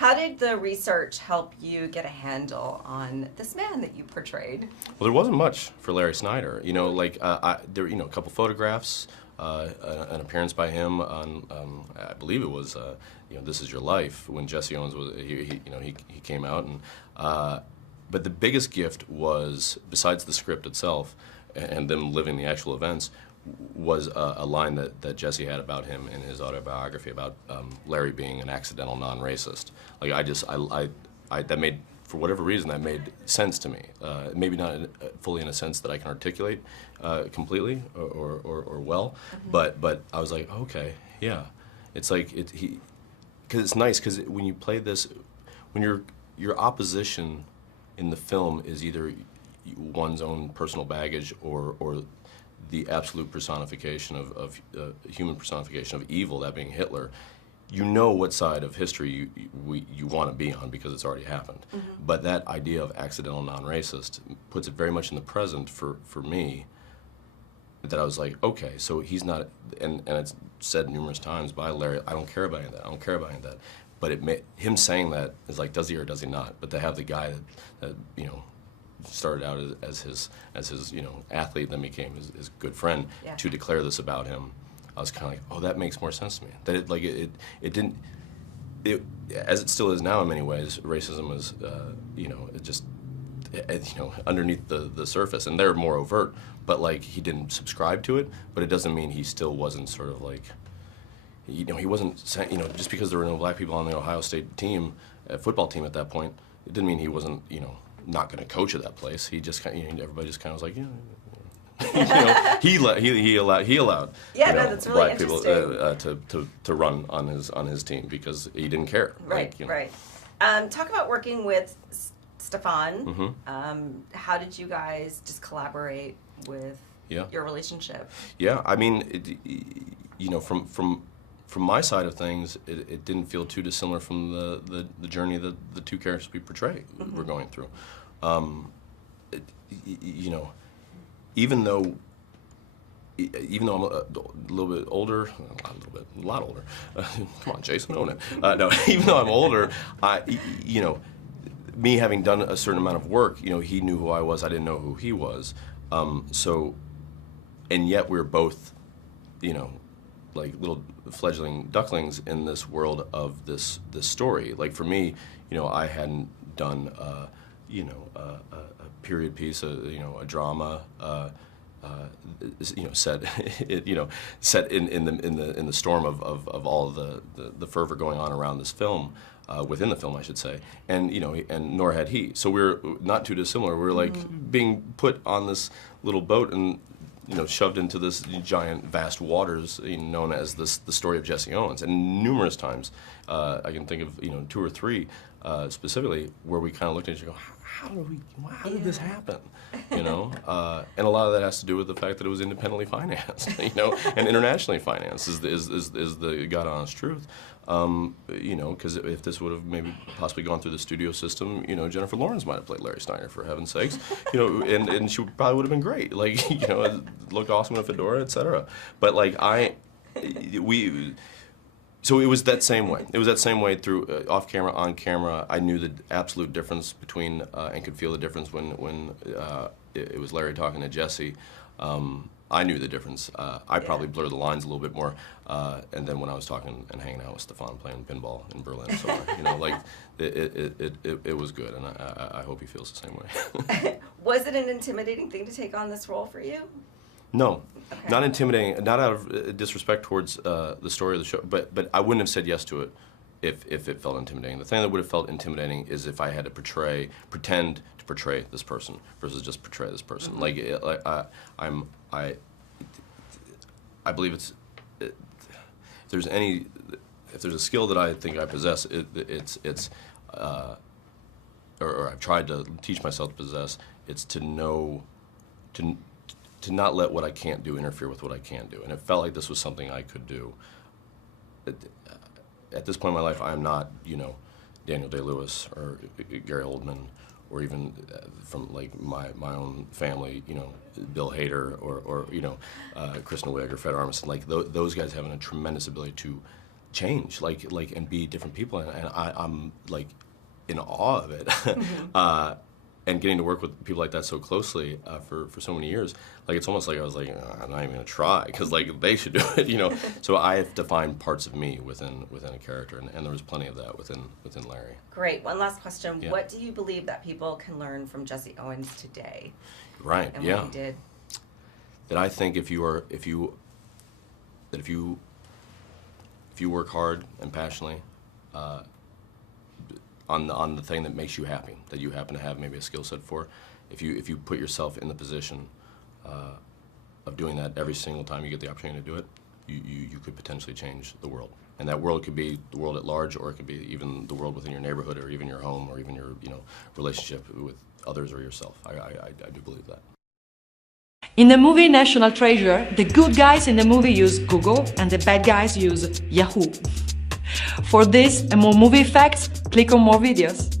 How did the research help you get a handle on this man that you portrayed? Well, there wasn't much for Larry Snyder. You know, like there, a couple photographs, an appearance by him on, I believe it was, This Is Your Life, when Jesse Owens was, he came out, and but the biggest gift was, besides the script itself and them living the actual events, was a line that Jesse had about him in his autobiography about Larry being an accidental non-racist. Like I that made, for whatever reason, that made sense to me. Maybe not fully in a sense that I can articulate completely or well, but I was like, okay, yeah. It's like because it's nice, because when you play this, when your opposition in the film is either one's own personal baggage or the absolute personification of human personification of evil, that being Hitler, you know what side of history you want to be on because it's already happened. But that idea of accidental non-racist puts it very much in the present for me, that I was like, okay, so he's not, and it's said numerous times by Larry, I don't care about any of that, I don't care about any of that. But him saying that is like, does he or does he not? But to have the guy that started out as his athlete, then became his good friend, to declare this about him, I was kind of like, oh, that makes more sense to me. That it didn't, as it still is now in many ways, racism is it just underneath the surface, and they're more overt. But like, he didn't subscribe to it, but it doesn't mean he still wasn't sort of like, he wasn't saying, just because there were no black people on the Ohio State team, football team at that point, it didn't mean he wasn't not going to coach at that place. He just everybody just kind of was like, he allowed that's really black people to run on his team because he didn't care. Right, right. Talk about working with Stefan. How did you guys just collaborate with your relationship? Yeah, I mean, from my side of things, it didn't feel too dissimilar from the journey that the two characters we portray were going through. Even though I'm a little bit older, a lot older. Come on, Jason, own it. No, even though I'm older, me having done a certain amount of work, he knew who I was. I didn't know who he was. So, and yet we're both, like little fledgling ducklings in this world of this story. Like for me, I hadn't done a period piece, a drama, set set in the storm of all of the fervor going on around this film, within the film, I should say, and and nor had he. So we're not too dissimilar. We're like being put on this little boat and shoved into this giant, vast waters, known as the story of Jesse Owens. And numerous times, I can think of 2 or 3 specifically, where we kind of looked at each other and go, how did this happen? And a lot of that has to do with the fact that it was independently financed, and internationally financed is the God honest truth. Because if this would have maybe possibly gone through the studio system, Jennifer Lawrence might have played Larry Steiner, for heaven's sakes, and she probably would have been great, looked awesome in a fedora, etc. But like so it was that same way. It was that same way through off camera, on camera. I knew the absolute difference between and could feel the difference when it was Larry talking to Jesse. I knew the difference. I probably blurred the lines a little bit more, and then when I was talking and hanging out with Stefan playing pinball in Berlin, so it was good, and I hope he feels the same way. Was it an intimidating thing to take on this role for you? No, not intimidating. Not out of disrespect towards the story of the show, but I wouldn't have said yes to it if it felt intimidating. The thing that would have felt intimidating is if I had to pretend to portray this person versus just portray this person. I believe if there's a skill that I think I possess, it's or I've tried to teach myself to possess. It's to know to not let what I can't do interfere with what I can do, and it felt like this was something I could do. At this point in my life, I am not, Daniel Day-Lewis or Gary Oldman, or even from like my own family, Bill Hader or Kristen Wiig or Fred Armisen. Like those guys having a tremendous ability to change, and be different people, and I'm like in awe of it. And getting to work with people like that so closely for so many years, like it's almost like I was like, I'm not even gonna try, because like they should do it, you know. So I have to find parts of me within a character, and there was plenty of that within Larry. Great. One last question. Yeah. What do you believe that people can learn from Jesse Owens today? Right. And yeah. what he did. That I think if you work hard and passionately on the thing that makes you happy, that you happen to have maybe a skill set for, if you put yourself in the position of doing that every single time you get the opportunity to do it, you could potentially change the world. And that world could be the world at large, or it could be even the world within your neighborhood, or even your home, or even your relationship with others or yourself. I do believe that. In the movie National Treasure, the good guys in the movie use Google and the bad guys use Yahoo. For this and more movie facts, click on more videos.